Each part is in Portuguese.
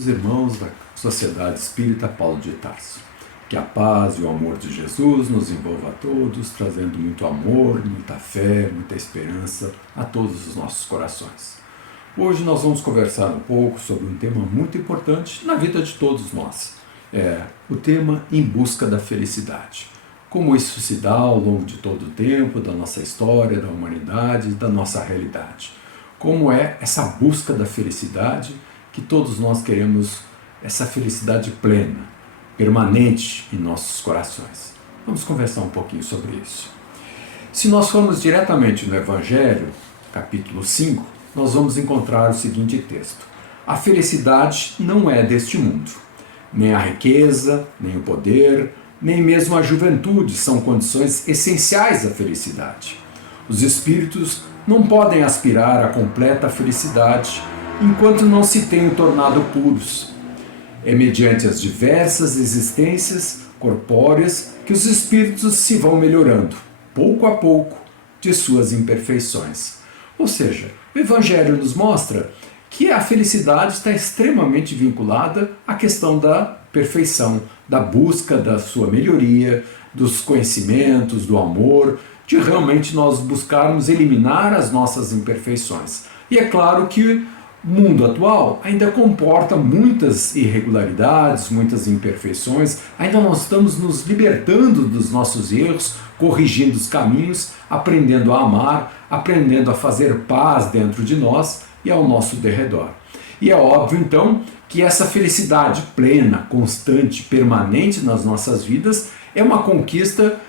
queridos irmãos da Sociedade Espírita Paulo de Tarso. Que a paz e o amor de Jesus nos envolva a todos, trazendo muito amor, muita fé, muita esperança a todos os nossos corações. Hoje nós vamos conversar um pouco sobre um tema muito importante na vida de todos nós. É o tema Em Busca da Felicidade. Como isso se dá ao longo de todo o tempo, da nossa história, da humanidade, da nossa realidade. Como é essa busca da felicidade que todos nós queremos, essa felicidade plena, permanente em nossos corações. Vamos conversar um pouquinho sobre isso. Se nós formos diretamente no Evangelho, capítulo 5, nós vamos encontrar o seguinte texto: a felicidade não é deste mundo. Nem a riqueza, nem o poder, nem mesmo a juventude são condições essenciais à felicidade. Os espíritos não podem aspirar à completa felicidade enquanto não se tenham tornado puros. É mediante as diversas existências corpóreas que os espíritos se vão melhorando, pouco a pouco, de suas imperfeições. Ou seja, o Evangelho nos mostra que a felicidade está extremamente vinculada à questão da perfeição, da busca da sua melhoria, dos conhecimentos, do amor, de realmente nós buscarmos eliminar as nossas imperfeições. E é claro que o mundo atual ainda comporta muitas irregularidades, muitas imperfeições, ainda nós estamos nos libertando dos nossos erros, corrigindo os caminhos, aprendendo a amar, aprendendo a fazer paz dentro de nós e ao nosso derredor. E é óbvio então que essa felicidade plena, constante, permanente nas nossas vidas é uma conquista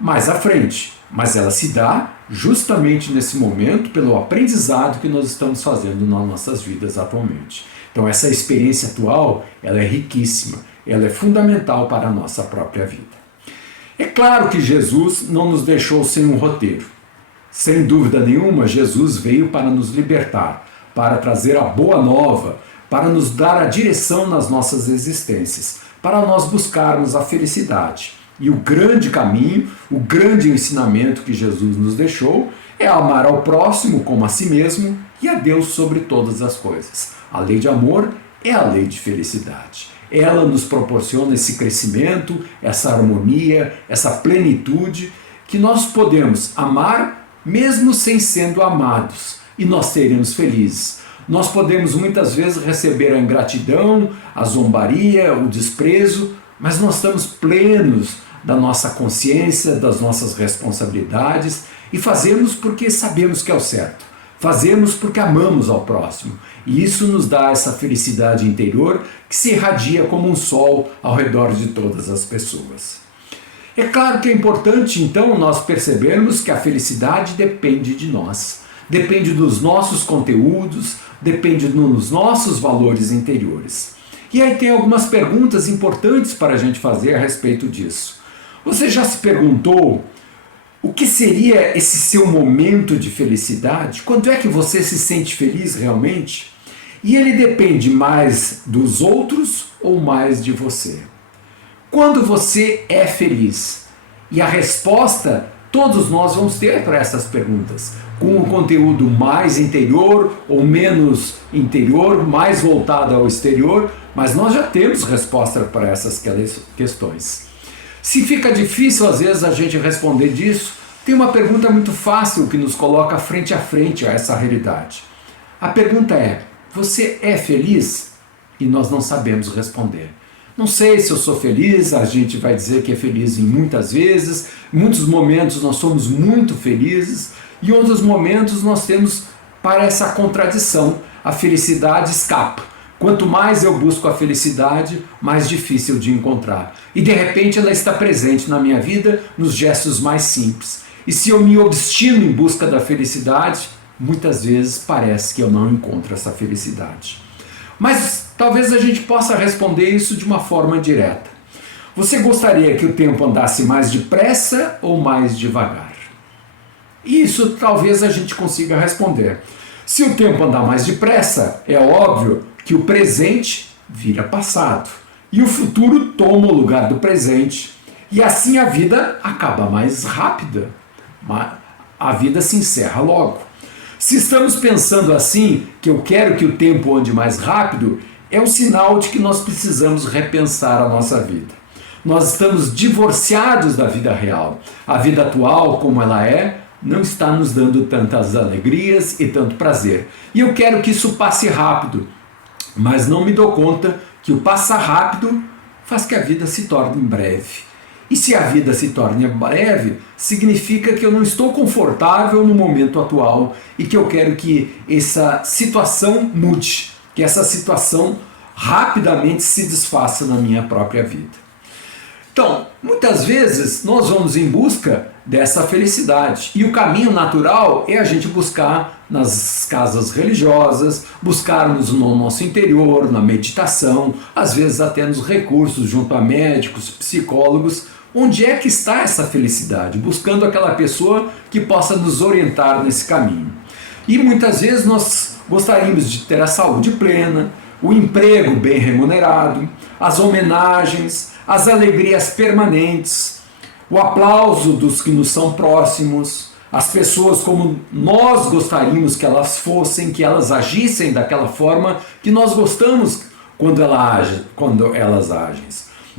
mais à frente, mas ela se dá justamente nesse momento pelo aprendizado que nós estamos fazendo nas nossas vidas atualmente. Então essa experiência atual, ela é riquíssima, ela é fundamental para a nossa própria vida. É claro que Jesus não nos deixou sem um roteiro. Sem dúvida nenhuma, Jesus veio para nos libertar, para trazer a boa nova, para nos dar a direção nas nossas existências, para nós buscarmos a felicidade. E o grande caminho, o grande ensinamento que Jesus nos deixou é amar ao próximo como a si mesmo e a Deus sobre todas as coisas. A lei de amor é a lei de felicidade. Ela nos proporciona esse crescimento, essa harmonia, essa plenitude que nós podemos amar mesmo sem sendo amados e nós seremos felizes. Nós podemos muitas vezes receber a ingratidão, a zombaria, o desprezo, mas nós estamos plenos da nossa consciência, das nossas responsabilidades e fazemos porque sabemos que é o certo. Fazemos porque amamos ao próximo. E isso nos dá essa felicidade interior que se irradia como um sol ao redor de todas as pessoas. É claro que é importante então nós percebermos que a felicidade depende de nós. Depende dos nossos conteúdos, depende dos nossos valores interiores. E aí tem algumas perguntas importantes para a gente fazer a respeito disso. Você já se perguntou o que seria esse seu momento de felicidade? Quando é que você se sente feliz realmente? E ele depende mais dos outros ou mais de você? Quando você é feliz? E a resposta todos nós vamos ter para essas perguntas, com um conteúdo mais interior ou menos interior, mais voltado ao exterior, mas nós já temos resposta para essas questões. Se fica difícil às vezes a gente responder disso, tem uma pergunta muito fácil que nos coloca frente a frente a essa realidade. A pergunta é: você é feliz? E nós não sabemos responder. Não sei se eu sou feliz, a gente vai dizer que é feliz em muitas vezes, em muitos momentos nós somos muito felizes, e em outros momentos nós temos para essa contradição, a felicidade escapa. Quanto mais eu busco a felicidade, mais difícil de encontrar. E de repente ela está presente na minha vida nos gestos mais simples. E se eu me obstino em busca da felicidade, muitas vezes parece que eu não encontro essa felicidade. Mas talvez a gente possa responder isso de uma forma direta. Você gostaria que o tempo andasse mais depressa ou mais devagar? Isso talvez a gente consiga responder. Se o tempo andar mais depressa, é óbvio que o presente vira passado e o futuro toma o lugar do presente. E assim a vida acaba mais rápida. A vida se encerra logo. Se estamos pensando assim, que eu quero que o tempo ande mais rápido, é um sinal de que nós precisamos repensar a nossa vida. Nós estamos divorciados da vida real. A vida atual, como ela é, não está nos dando tantas alegrias e tanto prazer. E eu quero que isso passe rápido, mas não me dou conta que o passar rápido faz que a vida se torne breve. E se a vida se torna breve, significa que eu não estou confortável no momento atual e que eu quero que essa situação mude, que essa situação rapidamente se desfaça na minha própria vida. Então, muitas vezes nós vamos em busca dessa felicidade e o caminho natural é a gente buscar nas casas religiosas, buscarmos no nosso interior, na meditação, às vezes até nos recursos junto a médicos, psicólogos. Onde é que está essa felicidade? Buscando aquela pessoa que possa nos orientar nesse caminho. E muitas vezes nós gostaríamos de ter a saúde plena, o emprego bem remunerado, as homenagens, as alegrias permanentes, o aplauso dos que nos são próximos, as pessoas como nós gostaríamos que elas fossem, que elas agissem daquela forma que nós gostamos quando elas agem.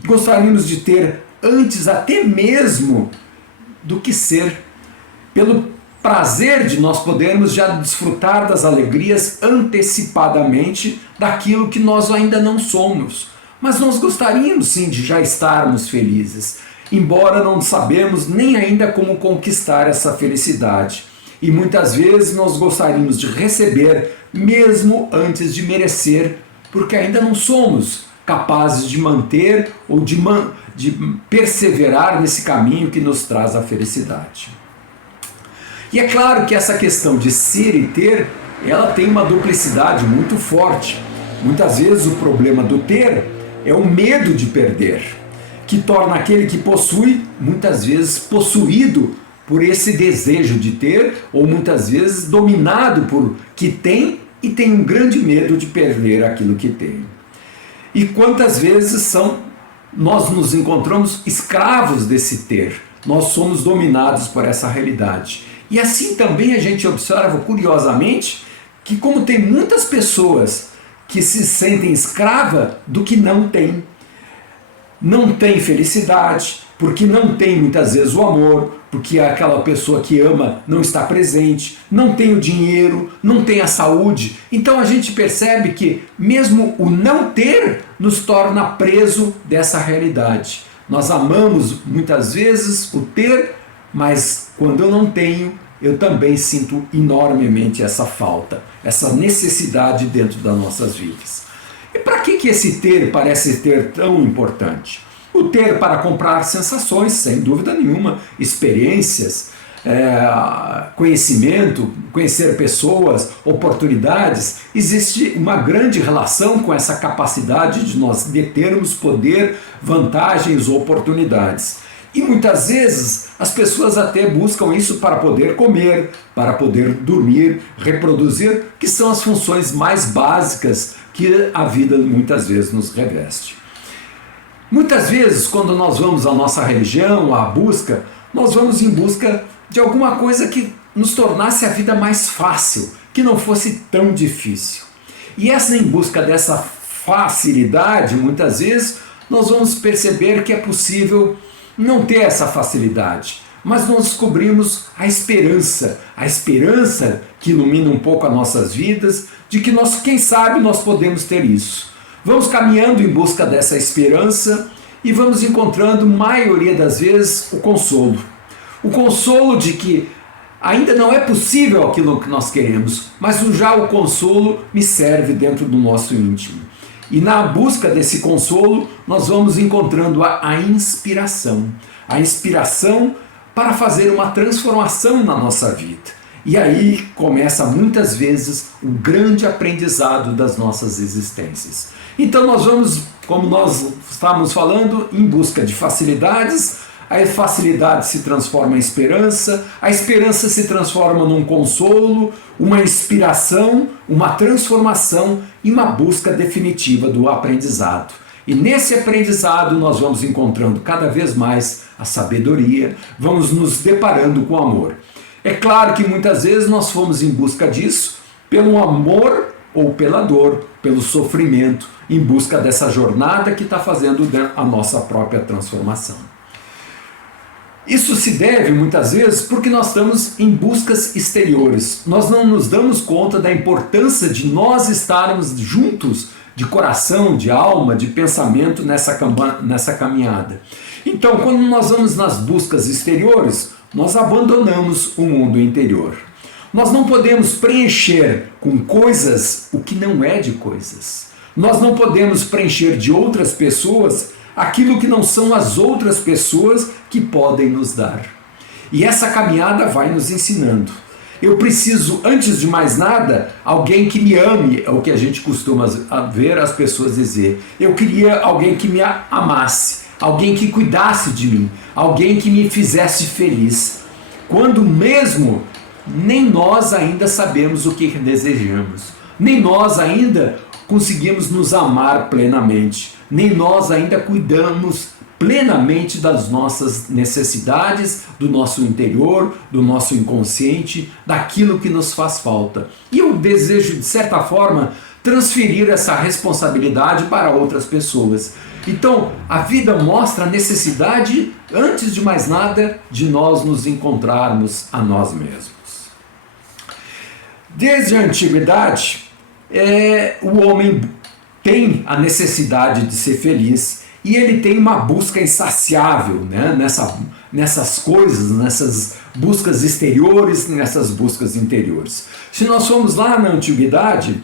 Gostaríamos de ter antes até mesmo do que ser, pelo prazer de nós podermos já desfrutar das alegrias antecipadamente daquilo que nós ainda não somos. Mas nós gostaríamos sim de já estarmos felizes, embora não sabemos nem ainda como conquistar essa felicidade. E muitas vezes nós gostaríamos de receber mesmo antes de merecer, porque ainda não somos capazes de manter ou de perseverar nesse caminho que nos traz a felicidade. E é claro que essa questão de ser e ter, ela tem uma duplicidade muito forte. Muitas vezes o problema do ter é o medo de perder, que torna aquele que possui, muitas vezes, possuído por esse desejo de ter, ou muitas vezes dominado por que tem e tem um grande medo de perder aquilo que tem. E quantas vezes nós nos encontramos escravos desse ter, nós somos dominados por essa realidade. E assim também a gente observa, curiosamente, que como tem muitas pessoas que se sentem escrava do que não tem. Não tem felicidade, porque não tem muitas vezes o amor, porque aquela pessoa que ama não está presente, não tem o dinheiro, não tem a saúde. Então a gente percebe que mesmo o não ter nos torna preso dessa realidade. Nós amamos muitas vezes o ter, mas quando eu não tenho, eu também sinto enormemente essa falta, essa necessidade dentro das nossas vidas. E para que esse ter parece ter tão importante? O ter para comprar sensações, sem dúvida nenhuma, experiências, conhecimento, conhecer pessoas, oportunidades. Existe uma grande relação com essa capacidade de nós determos poder, vantagens, oportunidades. E muitas vezes as pessoas até buscam isso para poder comer, para poder dormir, reproduzir, que são as funções mais básicas que a vida muitas vezes nos reveste. Muitas vezes, quando nós vamos à nossa religião, à busca, nós vamos em busca de alguma coisa que nos tornasse a vida mais fácil, que não fosse tão difícil. E essa em busca dessa facilidade, muitas vezes, nós vamos perceber que é possível não ter essa facilidade, mas nós descobrimos a esperança que ilumina um pouco as nossas vidas, de que nós, quem sabe, nós podemos ter isso. Vamos caminhando em busca dessa esperança e vamos encontrando, maioria das vezes, o consolo. O consolo de que ainda não é possível aquilo que nós queremos, mas já o consolo me serve dentro do nosso íntimo. E na busca desse consolo, nós vamos encontrando a inspiração. A inspiração para fazer uma transformação na nossa vida. E aí começa muitas vezes o grande aprendizado das nossas existências. Então nós vamos, como nós estávamos falando, em busca de facilidades. A facilidade se transforma em esperança, a esperança se transforma num consolo, uma inspiração, uma transformação e uma busca definitiva do aprendizado. E nesse aprendizado nós vamos encontrando cada vez mais a sabedoria, vamos nos deparando com o amor. É claro que muitas vezes nós fomos em busca disso pelo amor ou pela dor, pelo sofrimento, em busca dessa jornada que está fazendo a nossa própria transformação. Isso se deve, muitas vezes, porque nós estamos em buscas exteriores. Nós não nos damos conta da importância de nós estarmos juntos, de coração, de alma, de pensamento nessa caminhada. Então, quando nós vamos nas buscas exteriores, nós abandonamos o mundo interior. Nós não podemos preencher com coisas o que não é de coisas. Nós não podemos preencher de outras pessoas aquilo que não são as outras pessoas que podem nos dar. E essa caminhada vai nos ensinando. Eu preciso, antes de mais nada, alguém que me ame, é o que a gente costuma ver as pessoas dizer. Eu queria alguém que me amasse, alguém que cuidasse de mim, alguém que me fizesse feliz. Quando mesmo nem nós ainda sabemos o que desejamos, nem nós ainda conseguimos nos amar plenamente, nem nós ainda cuidamos plenamente das nossas necessidades, do nosso interior, do nosso inconsciente, daquilo que nos faz falta. E eu desejo, de certa forma, transferir essa responsabilidade para outras pessoas. Então, a vida mostra a necessidade, antes de mais nada, de nós nos encontrarmos a nós mesmos. Desde a antiguidade, o homem tem a necessidade de ser feliz e ele tem uma busca insaciável, né? Nessas coisas, nessas buscas exteriores, nessas buscas interiores. Se nós formos lá na antiguidade,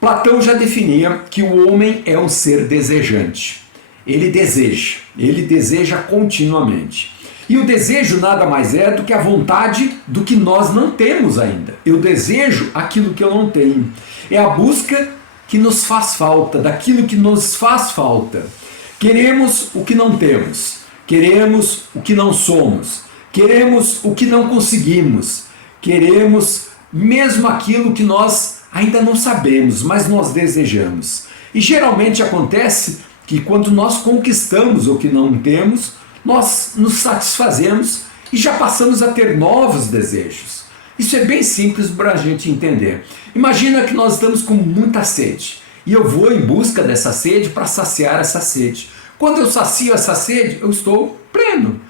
Platão já definia que o homem é um ser desejante. Ele deseja continuamente. E o desejo nada mais é do que a vontade do que nós não temos ainda. Eu desejo aquilo que eu não tenho. É a busca que nos faz falta, daquilo que nos faz falta. Queremos o que não temos, queremos o que não somos, queremos o que não conseguimos, queremos mesmo aquilo que nós ainda não sabemos, mas nós desejamos. E geralmente acontece que quando nós conquistamos o que não temos, nós nos satisfazemos e já passamos a ter novos desejos. Isso é bem simples para a gente entender. Imagina que nós estamos com muita sede e eu vou em busca dessa sede para saciar essa sede. Quando eu sacio essa sede, eu estou pleno.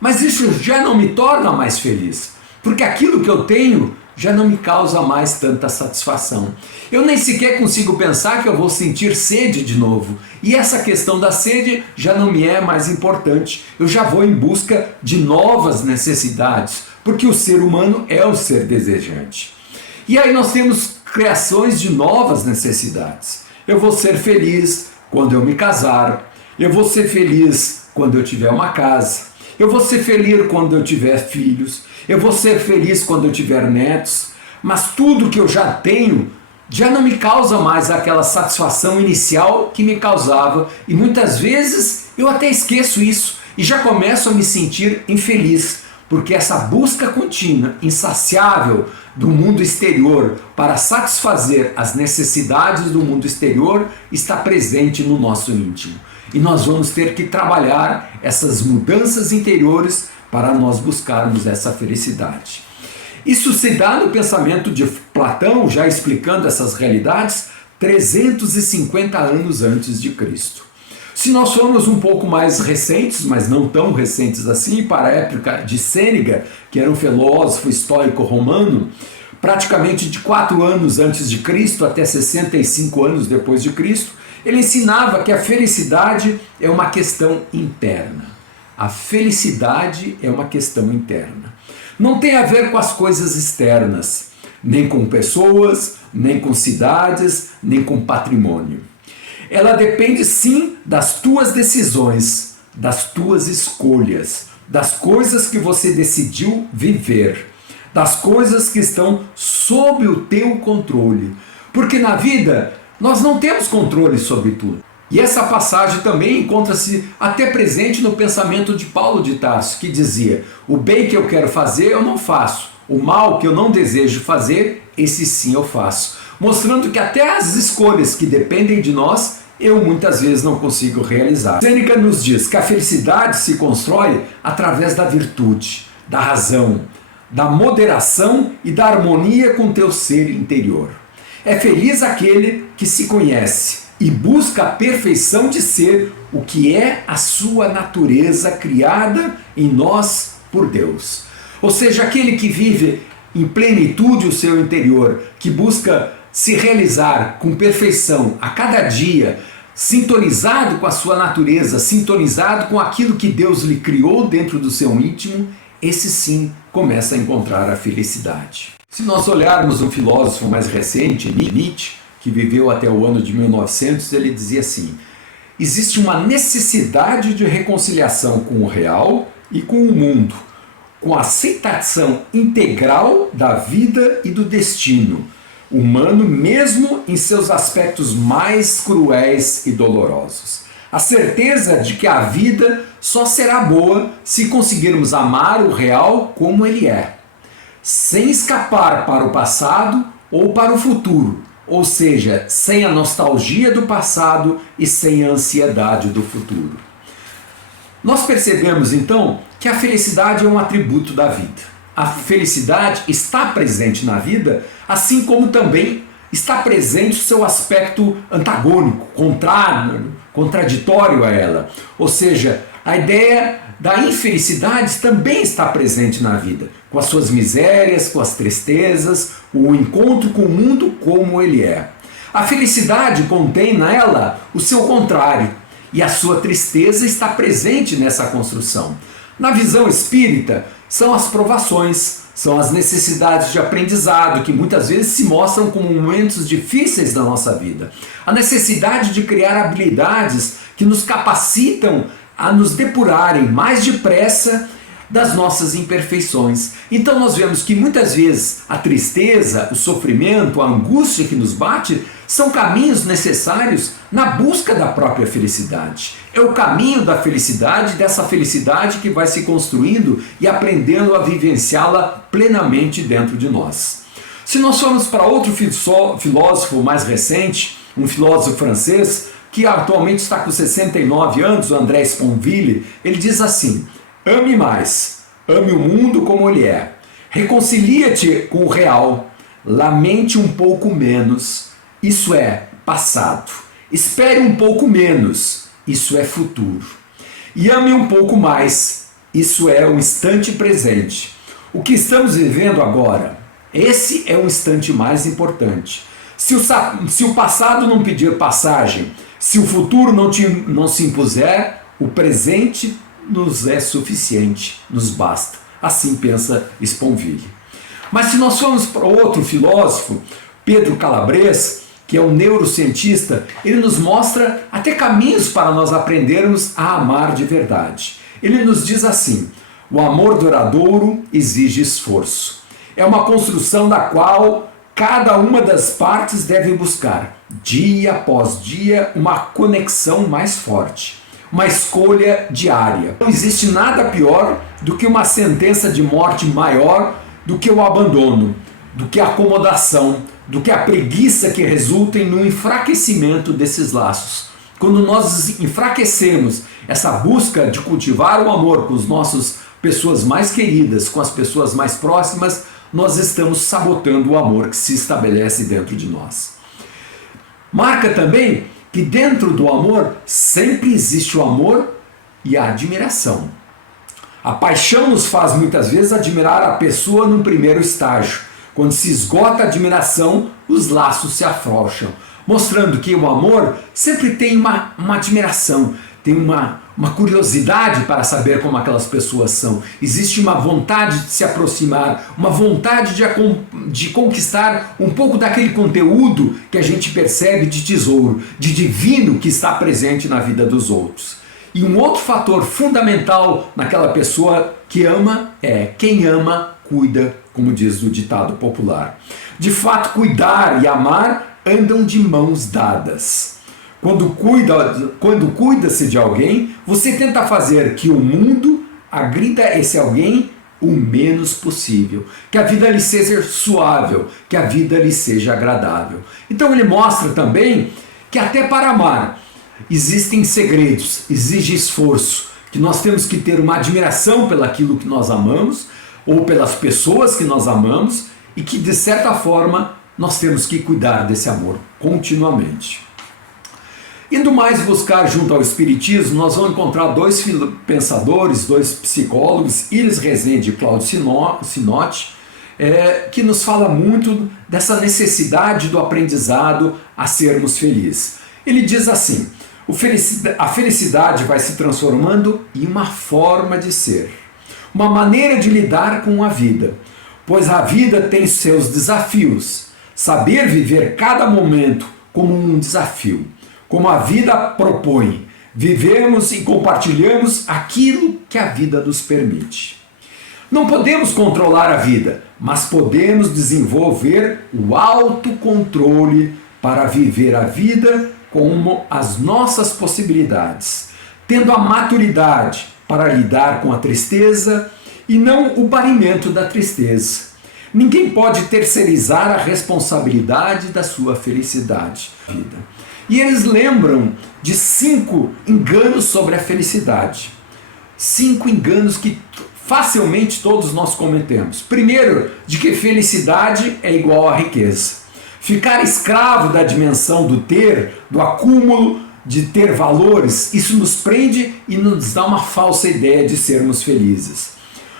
Mas isso já não me torna mais feliz, porque aquilo que eu tenho já não me causa mais tanta satisfação. Eu nem sequer consigo pensar que eu vou sentir sede de novo. E essa questão da sede já não me é mais importante. Eu já vou em busca de novas necessidades, porque o ser humano é o ser desejante. E aí nós temos criações de novas necessidades. Eu vou ser feliz quando eu me casar. Eu vou ser feliz quando eu tiver uma casa. Eu vou ser feliz quando eu tiver filhos. Eu vou ser feliz quando eu tiver netos. Mas tudo que eu já tenho já não me causa mais aquela satisfação inicial que me causava. E muitas vezes eu até esqueço isso e já começo a me sentir infeliz. Porque essa busca contínua, insaciável do mundo exterior para satisfazer as necessidades do mundo exterior está presente no nosso íntimo. E nós vamos ter que trabalhar essas mudanças interiores para nós buscarmos essa felicidade. Isso se dá no pensamento de Platão, já explicando essas realidades, 350 anos antes de Cristo. Se nós formos um pouco mais recentes, mas não tão recentes assim, para a época de Sêneca, que era um filósofo estoico romano, praticamente de 4 anos antes de Cristo até 65 anos depois de Cristo, ele ensinava que a felicidade é uma questão interna. A felicidade é uma questão interna. Não tem a ver com as coisas externas, nem com pessoas, nem com cidades, nem com patrimônio. Ela depende sim das tuas decisões, das tuas escolhas, das coisas que você decidiu viver, das coisas que estão sob o teu controle. Porque na vida nós não temos controle sobre tudo. E essa passagem também encontra-se até presente no pensamento de Paulo de Tarso, que dizia: o bem que eu quero fazer eu não faço, o mal que eu não desejo fazer, esse sim eu faço. Mostrando que até as escolhas que dependem de nós, eu muitas vezes não consigo realizar. Sêneca nos diz que a felicidade se constrói através da virtude, da razão, da moderação e da harmonia com o teu ser interior. É feliz aquele que se conhece e busca a perfeição de ser o que é a sua natureza criada em nós por Deus. Ou seja, aquele que vive em plenitude o seu interior, que busca se realizar com perfeição a cada dia, sintonizado com a sua natureza, sintonizado com aquilo que Deus lhe criou dentro do seu íntimo, esse sim começa a encontrar a felicidade. Se nós olharmos um filósofo mais recente, Nietzsche, que viveu até o ano de 1900, ele dizia assim: existe uma necessidade de reconciliação com o real e com o mundo, com a aceitação integral da vida e do destino humano, mesmo em seus aspectos mais cruéis e dolorosos. A certeza de que a vida só será boa se conseguirmos amar o real como ele é, sem escapar para o passado ou para o futuro, ou seja, sem a nostalgia do passado e sem a ansiedade do futuro. Nós percebemos então que a felicidade é um atributo da vida. A felicidade está presente na vida, assim como também está presente o seu aspecto antagônico, contrário, contraditório a ela. Ou seja, a ideia da infelicidade também está presente na vida, com as suas misérias, com as tristezas, o encontro com o mundo como ele é. A felicidade contém nela o seu contrário, e a sua tristeza está presente nessa construção. Na visão espírita, são as provações, são as necessidades de aprendizado que muitas vezes se mostram como momentos difíceis da nossa vida. A necessidade de criar habilidades que nos capacitam a nos depurarem mais depressa das nossas imperfeições. Então nós vemos que muitas vezes a tristeza, o sofrimento, a angústia que nos bate são caminhos necessários na busca da própria felicidade. É o caminho da felicidade, dessa felicidade que vai se construindo e aprendendo a vivenciá-la plenamente dentro de nós. Se nós formos para outro filósofo mais recente, um filósofo francês, que atualmente está com 69 anos, o André Sponville, ele diz assim: ame mais, ame o mundo como ele é, reconcilia-te com o real, lamente um pouco menos, isso é passado, espere um pouco menos, isso é futuro, e ame um pouco mais, isso é o instante presente. O que estamos vivendo agora, esse é o instante mais importante. Se o passado não pedir passagem, se o futuro não se impuser, o presente nos é suficiente, nos basta. Assim pensa Sponville. Mas se nós formos para outro filósofo, Pedro Calabres, que é um neurocientista, ele nos mostra até caminhos para nós aprendermos a amar de verdade. Ele nos diz assim: o amor duradouro exige esforço. É uma construção da qual cada uma das partes deve buscar, dia após dia, uma conexão mais forte, uma escolha diária. Não existe nada pior do que uma sentença de morte maior do que o abandono, do que a acomodação, do que a preguiça que resultem no enfraquecimento desses laços. Quando nós enfraquecemos essa busca de cultivar o amor com as nossas pessoas mais queridas, com as pessoas mais próximas, nós estamos sabotando o amor que se estabelece dentro de nós. Marca também que dentro do amor sempre existe o amor e a admiração. A paixão nos faz muitas vezes admirar a pessoa num primeiro estágio. Quando se esgota a admiração, os laços se afrouxam, mostrando que o amor sempre tem uma admiração, tem uma curiosidade para saber como aquelas pessoas são. Existe uma vontade de se aproximar, uma vontade de conquistar um pouco daquele conteúdo que a gente percebe de tesouro, de divino que está presente na vida dos outros. E um outro fator fundamental naquela pessoa que ama é: quem ama, cuida, como diz o ditado popular. De fato, cuidar e amar andam de mãos dadas. Quando cuida-se de alguém, você tenta fazer que o mundo agrida esse alguém o menos possível, que a vida lhe seja suave, que a vida lhe seja agradável. Então ele mostra também que até para amar existem segredos, exige esforço, que nós temos que ter uma admiração pelaquilo que nós amamos, ou pelas pessoas que nós amamos, e que de certa forma nós temos que cuidar desse amor continuamente. Indo mais buscar junto ao Espiritismo, nós vamos encontrar dois pensadores, dois psicólogos, Iris Rezende e Cláudio Sinotti, que nos fala muito dessa necessidade do aprendizado a sermos felizes. Ele diz assim: a felicidade vai se transformando em uma forma de ser, uma maneira de lidar com a vida, pois a vida tem seus desafios. Saber viver cada momento como um desafio, como a vida propõe. Vivemos e compartilhamos aquilo que a vida nos permite. Não podemos controlar a vida, mas podemos desenvolver o autocontrole para viver a vida como as nossas possibilidades, tendo a maturidade para lidar com a tristeza e não o banimento da tristeza. Ninguém pode terceirizar a responsabilidade da sua felicidade. E eles lembram de 5 enganos sobre a felicidade. 5 enganos que facilmente todos nós cometemos. Primeiro, de que felicidade é igual a riqueza. Ficar escravo da dimensão do ter, do acúmulo, de ter valores, isso nos prende e nos dá uma falsa ideia de sermos felizes.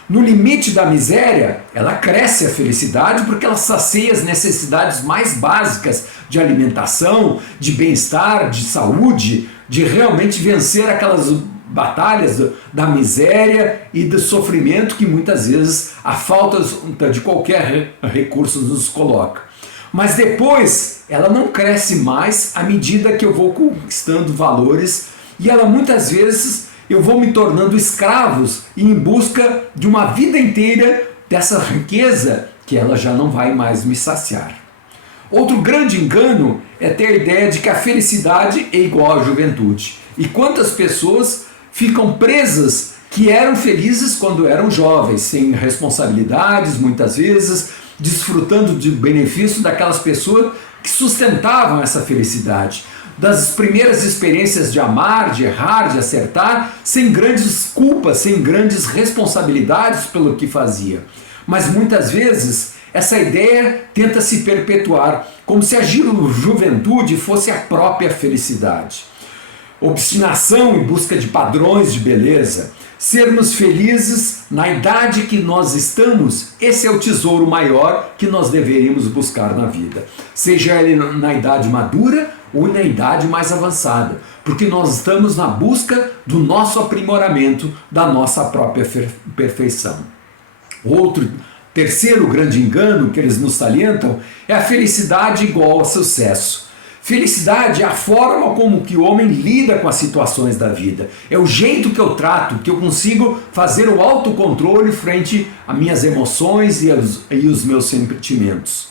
No limite da miséria, ela cresce a felicidade porque ela sacia as necessidades mais básicas de alimentação, de bem-estar, de saúde, de realmente vencer aquelas batalhas da miséria e do sofrimento que muitas vezes a falta de qualquer recurso nos coloca. Mas depois ela não cresce mais à medida que eu vou conquistando valores e ela muitas vezes eu vou me tornando escravos e em busca de uma vida inteira dessa riqueza que ela já não vai mais me saciar. Outro grande engano é ter a ideia de que a felicidade é igual à juventude. E quantas pessoas ficam presas que eram felizes quando eram jovens, sem responsabilidades muitas vezes, desfrutando de benefício daquelas pessoas que sustentavam essa felicidade. Das primeiras experiências de amar, de errar, de acertar, sem grandes culpas, sem grandes responsabilidades pelo que fazia. Mas muitas vezes essa ideia tenta se perpetuar, como se a juventude fosse a própria felicidade. Obstinação em busca de padrões de beleza, sermos felizes na idade que nós estamos, esse é o tesouro maior que nós deveríamos buscar na vida. Seja ele na idade madura ou na idade mais avançada, porque nós estamos na busca do nosso aprimoramento, da nossa própria perfeição. Terceiro grande engano que eles nos salientam é a felicidade igual ao sucesso. Felicidade é a forma como que o homem lida com as situações da vida. É o jeito que eu trato, que eu consigo fazer o autocontrole frente às minhas emoções e os meus sentimentos.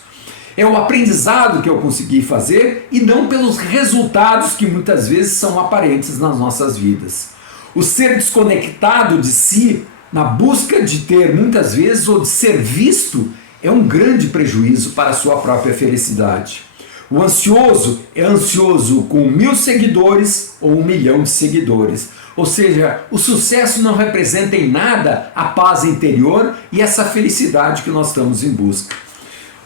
É o aprendizado que eu consegui fazer e não pelos resultados que muitas vezes são aparentes nas nossas vidas. O ser desconectado de si, na busca de ter muitas vezes ou de ser visto, é um grande prejuízo para a sua própria felicidade. O ansioso é ansioso com 1000 seguidores ou 1 milhão de seguidores. Ou seja, o sucesso não representa em nada a paz interior e essa felicidade que nós estamos em busca.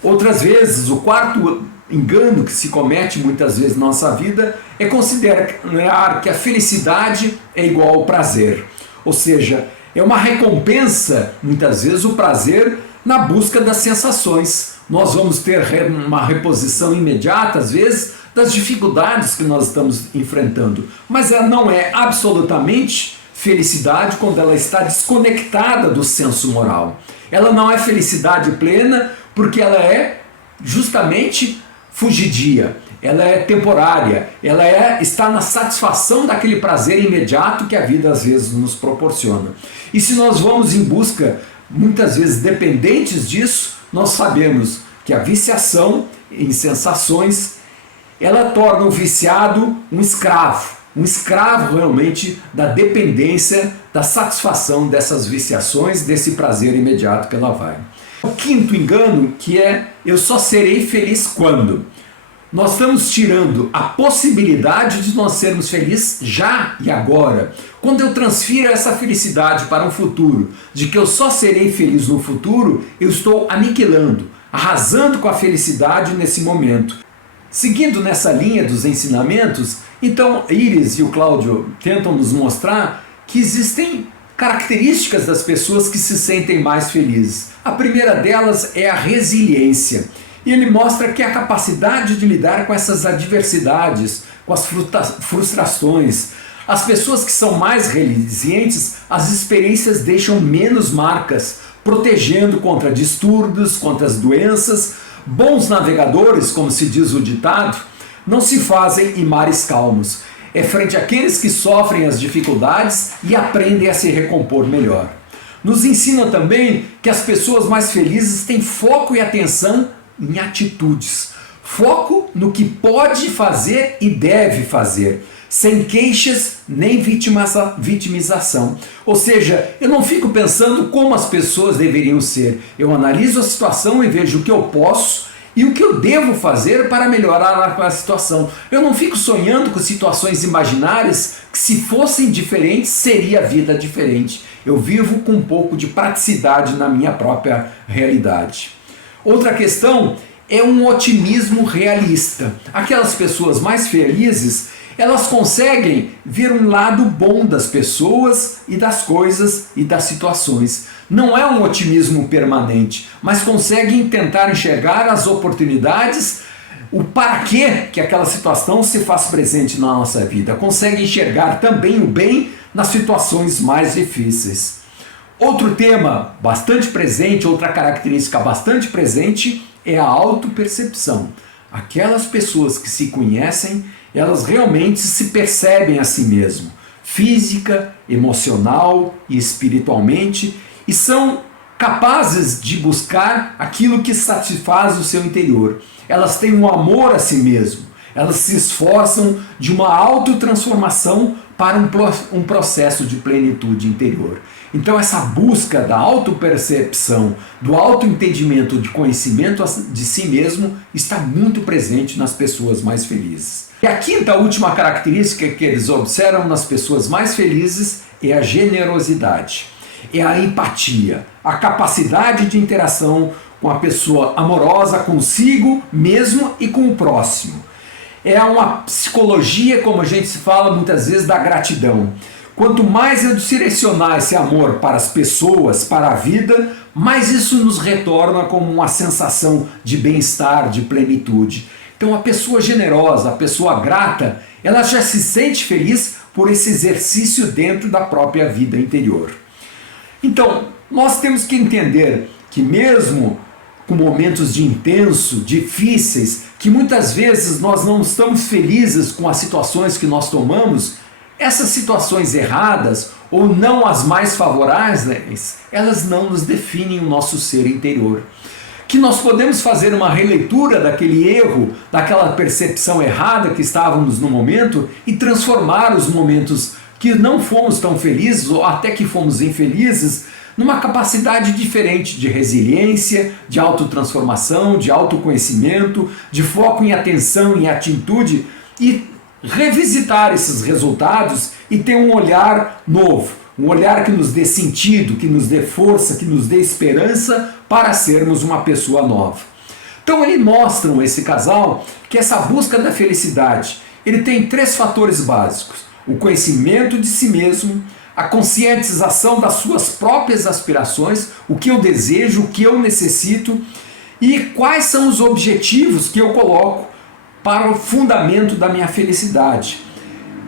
Outras vezes, o quarto engano que se comete muitas vezes na nossa vida é considerar que a felicidade é igual ao prazer. Ou seja, é uma recompensa, muitas vezes, o prazer na busca das sensações. Nós vamos ter uma reposição imediata, às vezes, das dificuldades que nós estamos enfrentando. Mas ela não é absolutamente felicidade quando ela está desconectada do senso moral. Ela não é felicidade plena porque ela é justamente fugidia. Ela é temporária, ela está na satisfação daquele prazer imediato que a vida às vezes nos proporciona. E se nós vamos em busca, muitas vezes dependentes disso, nós sabemos que a viciação em sensações, ela torna o viciado um escravo realmente da dependência, da satisfação dessas viciações, desse prazer imediato que ela vai. O quinto engano, que é eu só serei feliz quando? Nós estamos tirando a possibilidade de nós sermos felizes já e agora. Quando eu transfiro essa felicidade para um futuro, de que eu só serei feliz no futuro, eu estou aniquilando arrasando com a felicidade nesse momento. Seguindo nessa linha dos ensinamentos, então Iris e o Cláudio tentam nos mostrar que existem características das pessoas que se sentem mais felizes. A primeira delas é a resiliência. E ele mostra que a capacidade de lidar com essas adversidades, com as frustrações. As pessoas que são mais resilientes, as experiências deixam menos marcas, protegendo contra distúrbios, contra as doenças. Bons navegadores, como se diz o ditado, não se fazem em mares calmos. É frente àqueles que sofrem as dificuldades e aprendem a se recompor melhor. Nos ensina também que as pessoas mais felizes têm foco e atenção em atitudes. Foco no que pode fazer e deve fazer, sem queixas nem vitimização. Ou seja, eu não fico pensando como as pessoas deveriam ser. Eu analiso a situação e vejo o que eu posso e o que eu devo fazer para melhorar a situação. Eu não fico sonhando com situações imaginárias que, se fossem diferentes, seria a vida diferente. Eu vivo com um pouco de praticidade na minha própria realidade. Outra questão é um otimismo realista. Aquelas pessoas mais felizes, elas conseguem ver um lado bom das pessoas e das coisas e das situações. Não é um otimismo permanente, mas conseguem tentar enxergar as oportunidades, o para que aquela situação se faz presente na nossa vida. Conseguem enxergar também o bem nas situações mais difíceis. Outro tema bastante presente, outra característica bastante presente é a autopercepção. Aquelas pessoas que se conhecem, elas realmente se percebem a si mesmo, física, emocional e espiritualmente, e são capazes de buscar aquilo que satisfaz o seu interior. Elas têm um amor a si mesmo, elas se esforçam de uma autotransformação para um processo de plenitude interior. Então essa busca da autopercepção, do autoentendimento, de conhecimento de si mesmo, está muito presente nas pessoas mais felizes. E a quinta, última característica que eles observam nas pessoas mais felizes é a generosidade, é a empatia, a capacidade de interação com a pessoa amorosa consigo mesmo e com o próximo. É uma psicologia, como a gente se fala muitas vezes, da gratidão. Quanto mais eu direcionar esse amor para as pessoas, para a vida, mais isso nos retorna como uma sensação de bem-estar, de plenitude. Então a pessoa generosa, a pessoa grata, ela já se sente feliz por esse exercício dentro da própria vida interior. Então, nós temos que entender que mesmo com momentos de intenso, difíceis, que muitas vezes nós não estamos felizes com as situações que nós tomamos, essas situações erradas ou não as mais favoráveis, elas não nos definem o nosso ser interior. Que nós podemos fazer uma releitura daquele erro, daquela percepção errada que estávamos no momento e transformar os momentos que não fomos tão felizes ou até que fomos infelizes numa capacidade diferente de resiliência, de autotransformação, de autoconhecimento, de foco em atenção, em atitude e revisitar esses resultados e ter um olhar novo, um olhar que nos dê sentido, que nos dê força, que nos dê esperança para sermos uma pessoa nova. Então eles mostram, esse casal, que essa busca da felicidade, ele tem 3 fatores básicos: o conhecimento de si mesmo, a conscientização das suas próprias aspirações, o que eu desejo, o que eu necessito e quais são os objetivos que eu coloco para o fundamento da minha felicidade.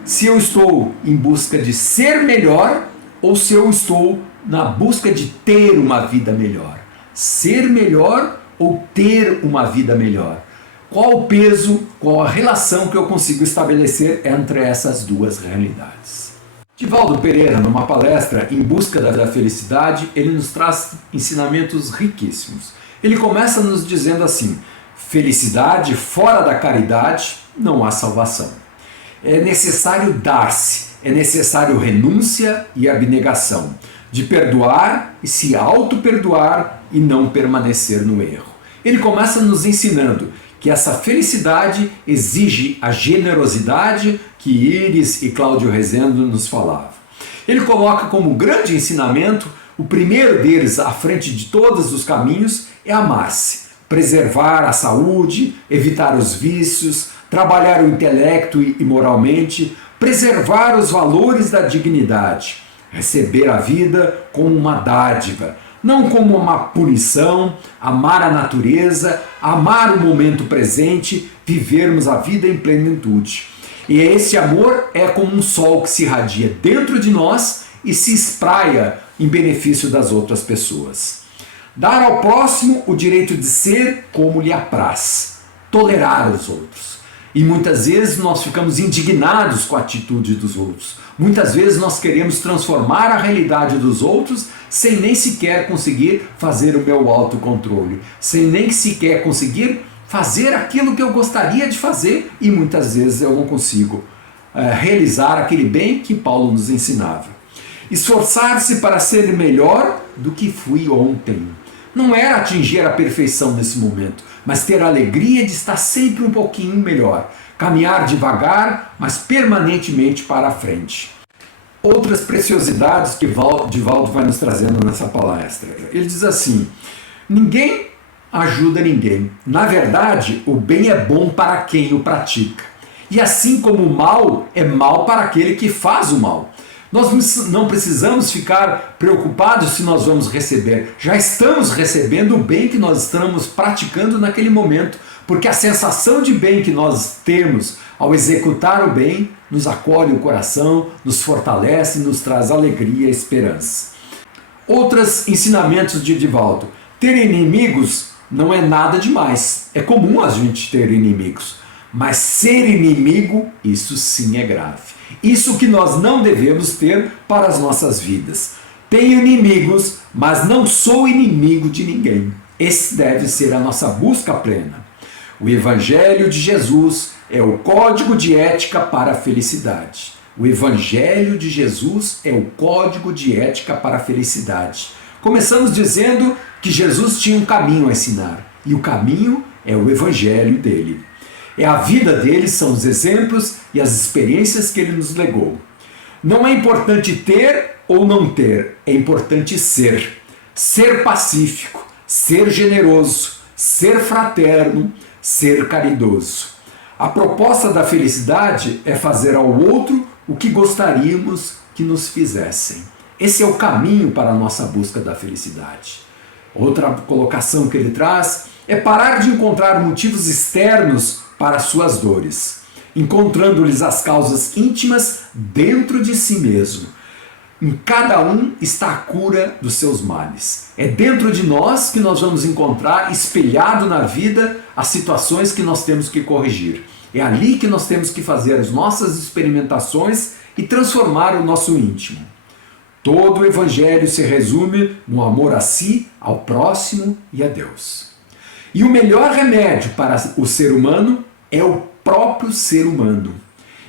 Se eu estou em busca de ser melhor ou se eu estou na busca de ter uma vida melhor. Ser melhor ou ter uma vida melhor. Qual o peso, qual a relação que eu consigo estabelecer entre essas duas realidades? Divaldo Pereira, numa palestra Em Busca da Felicidade, ele nos traz ensinamentos riquíssimos. Ele começa nos dizendo assim: felicidade fora da caridade não há salvação. É necessário dar-se, é necessário renúncia e abnegação, de perdoar e se auto-perdoar e não permanecer no erro. Ele começa nos ensinando que essa felicidade exige a generosidade que Iris e Cláudio Rezendo nos falavam. Ele coloca como grande ensinamento, o primeiro deles à frente de todos os caminhos, é amar-se. preservar a saúde, evitar os vícios, trabalhar o intelecto e moralmente, preservar os valores da dignidade, receber a vida como uma dádiva, não como uma punição, amar a natureza, amar o momento presente, vivermos a vida em plenitude. E esse amor é como um sol que se irradia dentro de nós e se espraia em benefício das outras pessoas. Dar ao próximo o direito de ser como lhe apraz, tolerar os outros. E muitas vezes nós ficamos indignados com a atitude dos outros. Muitas vezes nós queremos transformar a realidade dos outros sem nem sequer conseguir fazer o meu autocontrole, sem nem sequer conseguir fazer aquilo que eu gostaria de fazer, e muitas vezes eu não consigo realizar aquele bem que Paulo nos ensinava. Esforçar-se para ser melhor do que fui ontem. Não era atingir a perfeição nesse momento, mas ter a alegria de estar sempre um pouquinho melhor. Caminhar devagar, mas permanentemente para a frente. Outras preciosidades que Divaldo vai nos trazendo nessa palestra. Ele diz assim: ninguém ajuda ninguém. Na verdade, o bem é bom para quem o pratica. E assim como o mal é mal para aquele que faz o mal. Nós não precisamos ficar preocupados se nós vamos receber. Já estamos recebendo o bem que nós estamos praticando naquele momento, porque a sensação de bem que nós temos ao executar o bem nos acolhe o coração, nos fortalece, nos traz alegria e esperança. Outros ensinamentos de Divaldo. Ter inimigos não é nada demais. É comum a gente ter inimigos. Mas ser inimigo, isso sim é grave. Isso que nós não devemos ter para as nossas vidas. Tenho inimigos, mas não sou inimigo de ninguém. Esse deve ser a nossa busca plena. O Evangelho de Jesus é o código de ética para a felicidade. O Evangelho de Jesus é o código de ética para a felicidade. Começamos dizendo que Jesus tinha um caminho a ensinar, e o caminho é o Evangelho dele. É a vida dele, são os exemplos e as experiências que ele nos legou. Não é importante ter ou não ter, é importante ser. Ser pacífico, ser generoso, ser fraterno, ser caridoso. A proposta da felicidade é fazer ao outro o que gostaríamos que nos fizessem. Esse é o caminho para a nossa busca da felicidade. Outra colocação que ele traz é parar de encontrar motivos externos para suas dores, encontrando-lhes as causas íntimas dentro de si mesmo. Em cada um está a cura dos seus males. É dentro de nós que nós vamos encontrar, espelhado na vida, as situações que nós temos que corrigir. É ali que nós temos que fazer as nossas experimentações e transformar o nosso íntimo. Todo o Evangelho se resume no amor a si, ao próximo e a Deus. E o melhor remédio para o ser humano é o próprio ser humano.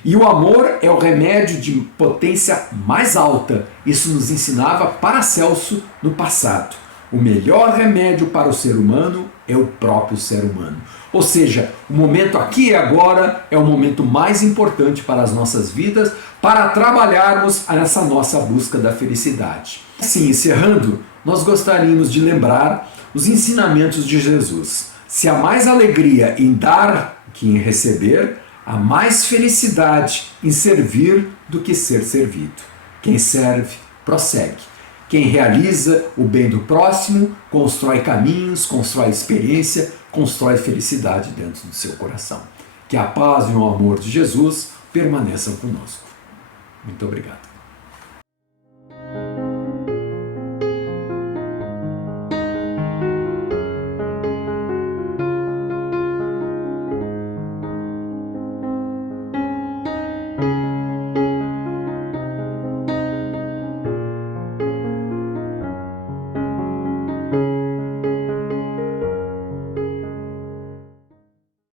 E o amor é o remédio de potência mais alta. Isso nos ensinava Paracelso no passado. O melhor remédio para o ser humano é o próprio ser humano. Ou seja, o momento aqui e agora é o momento mais importante para as nossas vidas, para trabalharmos essa nossa busca da felicidade. Assim, encerrando, nós gostaríamos de lembrar os ensinamentos de Jesus. Se há mais alegria em dar que em receber, há mais felicidade em servir do que ser servido. Quem serve, prossegue. Quem realiza o bem do próximo, constrói caminhos, constrói experiência, constrói felicidade dentro do seu coração. Que a paz e o amor de Jesus permaneçam conosco. Muito obrigado.